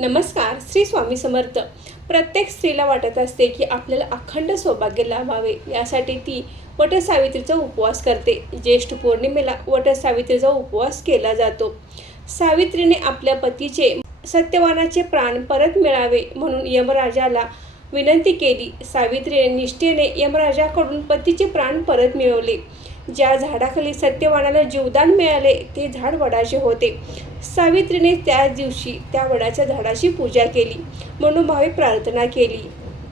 नमस्कार. श्री स्वामी समर्थ. प्रत्येक स्त्रीला वाटत असते की आपल्याला अखंड सौभाग्य लाभावे, यासाठी ती वटसावित्रीचा उपवास करते. ज्येष्ठ पौर्णिमेला वटसावित्रीचा उपवास केला जातो. सावित्रीने आपल्या पतीचे सत्यवानाचे प्राण परत मिळावे म्हणून यमराजाला विनंती केली. सावित्रीने निष्ठेने यमराजाकडून पतीचे प्राण परत मिळवले. ज्या झाडाखाली सत्यवानाला जीवदान मिळाले ते झाड वडाचे होते. सावित्रीने त्याच दिवशी त्या वडाच्या झाडाची पूजा केली, मनोभावे प्रार्थना केली.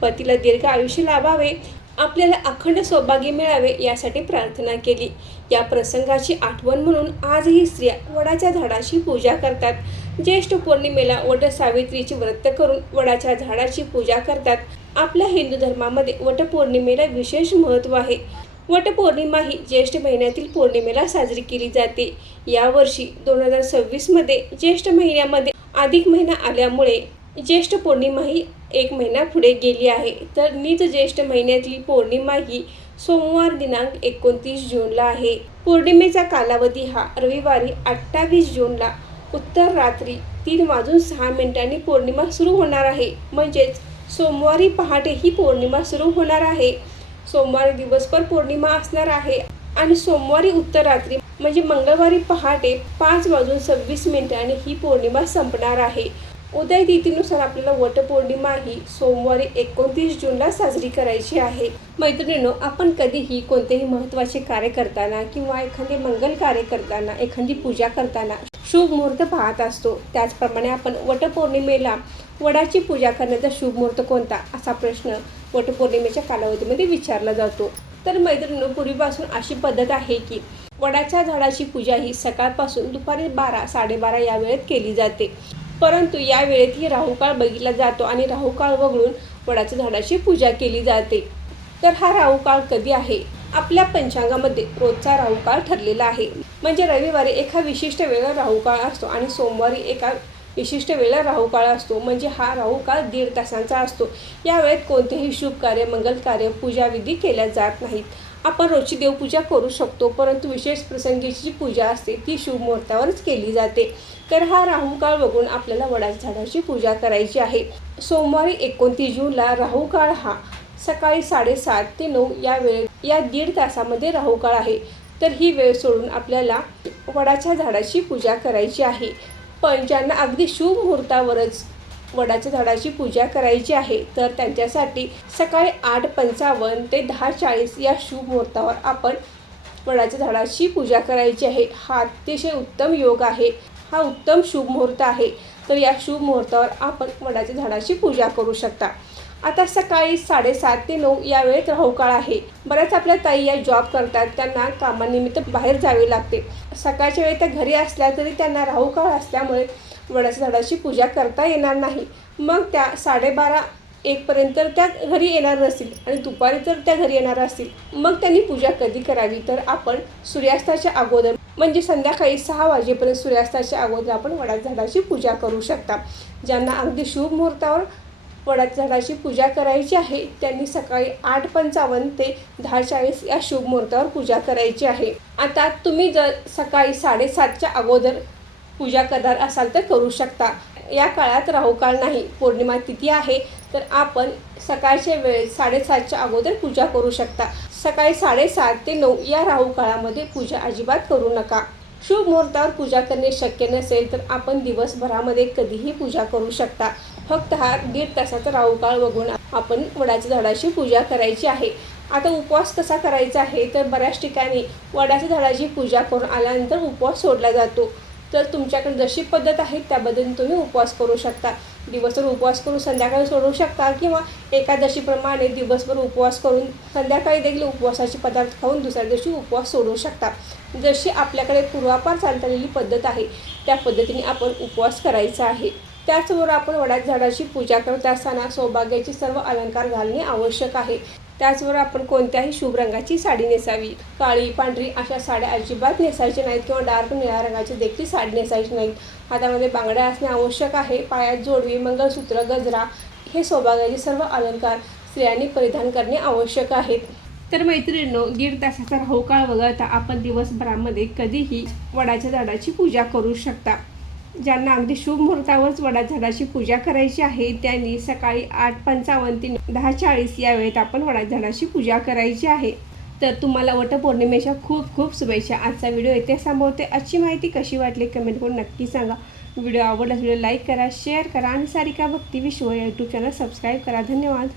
पतीला दीर्घ आयुष्य लाभावे, आपल्याला अखंड सौभाग्य मिळावे यासाठी प्रार्थना केली. या प्रसंगाची आठवण म्हणून आजही स्त्रिया वडाच्या झाडाची पूजा करतात. ज्येष्ठ पौर्णिमेला वटसावित्रीचे व्रत करून वडाच्या झाडाची पूजा करतात. आपल्या हिंदू धर्मामध्ये वटपौर्णिमेला विशेष महत्त्व आहे. वटपौर्णिमा ही ज्येष्ठ महिन्यातील पौर्णिमेला साजरी केली जाते. यावर्षी 2026 मध्ये ज्येष्ठ महिन्यामध्ये अधिक महिना आल्यामुळे ज्येष्ठ पौर्णिमा ही एक महिना पुढे गेली आहे. तर नीच ज्येष्ठ महिन्यातली पौर्णिमा ही सोमवार दिनांक 29 जूनला आहे. पौर्णिमेचा कालावधी हा रविवारी 28 जूनला उत्तर रात्री 3:06 पौर्णिमा सुरू होणार आहे. म्हणजेच सोमवारी पहाटे ही पौर्णिमा सुरू होणार आहे. सोमवारी दिवसभर पौर्णिमा असणार आहे आणि सोमवारी उत्तर रात्री म्हणजे मंगळवारी पहाटे 5:26 ही पौर्णिमा संपणार आहे. उदय तिथीनुसार आपल्याला वटपौर्णिमा ही सोमवारी 29 जूनला साजरी करायची आहे. मैत्रिणींनो, आपण कधीही कोणतेही महत्त्वाचे कार्य करताना किंवा एखादे मंगल कार्य करताना, एखादी पूजा करताना शुभ मुहूर्त पाहत असतो. त्याचप्रमाणे आपण वटपौर्णिमेला वडाची पूजा करण्याचा शुभ मुहूर्त कोणता, असा प्रश्न वटपौर्णिमेच्या कालावधीमध्ये विचारला जातो. तर मैत्रिणींनो, पूर्वीपासून अशी पद्धत आहे की वडाच्या झाडाची पूजा ही सकाळपासून दुपारी 12-12:30 या वेळेत केली जाते. परंतु या वेळेतही राहुकाळ बघितला जातो आणि राहुकाळ वगळून वडाच्या झाडाची पूजा केली जाते. तर हा राहुकाळ कधी आहे? आपल्या पंचांगामध्ये रोजचा राहुकाळ ठरलेला आहे. म्हणजे रविवारी एका विशिष्ट वेळेला राहुकाळ असतो आणि सोमवारी एका विशिष्ट वेळेला राहुकाळ असतो. म्हणजे हा राहुकाळ 1.5 तासांचा असतो. या वेळेत कोणतेही शुभ कार्य, मंगल कार्य, पूजाविधी केल्या जात नाहीत. आपण रोजची देवपूजा करू शकतो, परंतु विशेष प्रसंगीची जी पूजा असते ती शुभ मुहूर्तावरच केली जाते. तर हा राहुकाळ बघून आपल्याला वडाच्या झाडाची पूजा करायची आहे. सोमवारी 29 जूनला राहुकाळ हा सकाळी 7:30 ते 9 या वेळेत या 1.5 तासामध्ये राहुकाळ आहे. तर ही वेळ सोडून आपल्याला वडाच्या झाडाची पूजा करायची आहे. पण ज्यांना अगदी शुभ मुहूर्तावरच वडाच्या झाडाची पूजा करायची आहे तर त्यांच्यासाठी सकाळी 8:55 ते 10:40 या शुभ मुहूर्तावर आपण वडाच्या झाडाची पूजा करायची आहे. हा अतिशय उत्तम योग आहे. हा उत्तम शुभ मुहूर्त आहे. तर या शुभ मुहूर्तावर आपण वडाच्या झाडाची पूजा करू शकता. आता सकाळी 7:30 ते 9 या वेळेत राहुकाळ आहे. बऱ्याच आपल्या ताई या जॉब करतात, त्यांना कामानिमित्त बाहेर जावे लागते. सकाळच्या वेळी त्या घरी असल्या तरी त्यांना राहुकाळ असल्यामुळे वडाच्या झाडाची पूजा करता येणार नाही. मग त्या 12:30-1 पर्यंत त्या घरी येणार नसतील आणि दुपारी तर त्या घरी येणार असतील, मग त्यांनी पूजा कधी करावी? तर आपण सूर्यास्ताच्या अगोदर म्हणजे संध्याकाळी 6 वाजेपर्यंत सूर्यास्ताच्या अगोदर आपण वडाच्या झाडाची पूजा करू शकता. ज्यांना अगदी शुभ मुहूर्तावर वडाच्या झाडाची पूजा करायची आहे त्यांनी सकाळी 8:55 ते 10:40 या शुभ मुहूर्तावर पूजा करायची आहे. आता तुम्ही जर सकाळी 7:30च्या अगोदर पूजा करणार असाल तर करू शकता. या काळात राहुकाळ नाही, पौर्णिमा तिथी आहे, तर आपण सकाळच्या वेळेत 7:30च्या अगोदर पूजा करू शकता. सकाळी 7:30 ते 9 या राहुकाळामध्ये पूजा अजिबात करू नका. शुभ मुहूर्तावर पूजा करणे शक्य नसेल तर आपण दिवसभरामध्ये कधीही पूजा करू शकता. फक्त हा 1.5 तासाचा राहुकाळ बघून आपण वडाच्या झाडाची पूजा करायची आहे. आता उपवास कसा करायचा आहे? तर बऱ्याच ठिकाणी वडाच्या झाडाची पूजा करून आल्यानंतर उपवास सोडला जातो. तर तुमच्याकडे जशी पद्धत आहे त्या पद्धतीने तुम्ही उपवास करू शकता. दिवसभर उपवास करून संध्याकाळी सोडू शकता किंवा एकादशीप्रमाणे दिवसभर उपवास करून संध्याकाळी देखील उपवासाचे पदार्थ खाऊन दुसऱ्या दिवशी उपवास सोडू शकता. जशी आपल्याकडे पूर्वापार चालत आलेली पद्धत आहे त्या पद्धतीने आपण उपवास करायचा आहे. त्याचबरोबर आपण वडाच्या झाडाची पूजा करत असताना सौभाग्याचे सर्व अलंकार घालणे आवश्यक आहे. त्याचबरोबर आपण कोणत्याही शुभ रंगाची साडी नेसावी. काळी, पांढरी अशा साड्या अजिबात नेसायच्या नाहीत किंवा डार्क निळ्या रंगाची देखील साडी नेसायची नाहीत. हातामध्ये बांगड्या असणे आवश्यक आहे. पायात जोडवी, मंगळसूत्र, गजरा हे सौभाग्याचे सर्व अलंकार स्त्रियांनी परिधान करणे आवश्यक आहेत. तर मैत्रिणींनो, 1.5 तासाचा राहुकाळ वगळता आपण दिवसभरामध्ये कधीही वडाच्या झाडाची पूजा करू शकता. ज्यांना अगदी शुभ मुहूर्तावरच वडाच्या झाडाची पूजा करायची आहे त्यांनी सकाळी 8:55 ते 10:40 या वेळेत आपण वडाच्या झाडाची पूजा करायची आहे. तर तुम्हाला वटपौर्णिमेच्या खूप खूप शुभेच्छा. आजचा व्हिडिओ इथे थांबवते. आजची माहिती कशी वाटली कमेंट करून नक्की सांगा. व्हिडिओ आवडल्यास व्हिडिओ लाईक करा, शेअर करा आणि सारिका भक्ती विश्व यूट्यूब चॅनल सबस्क्राईब करा. धन्यवाद.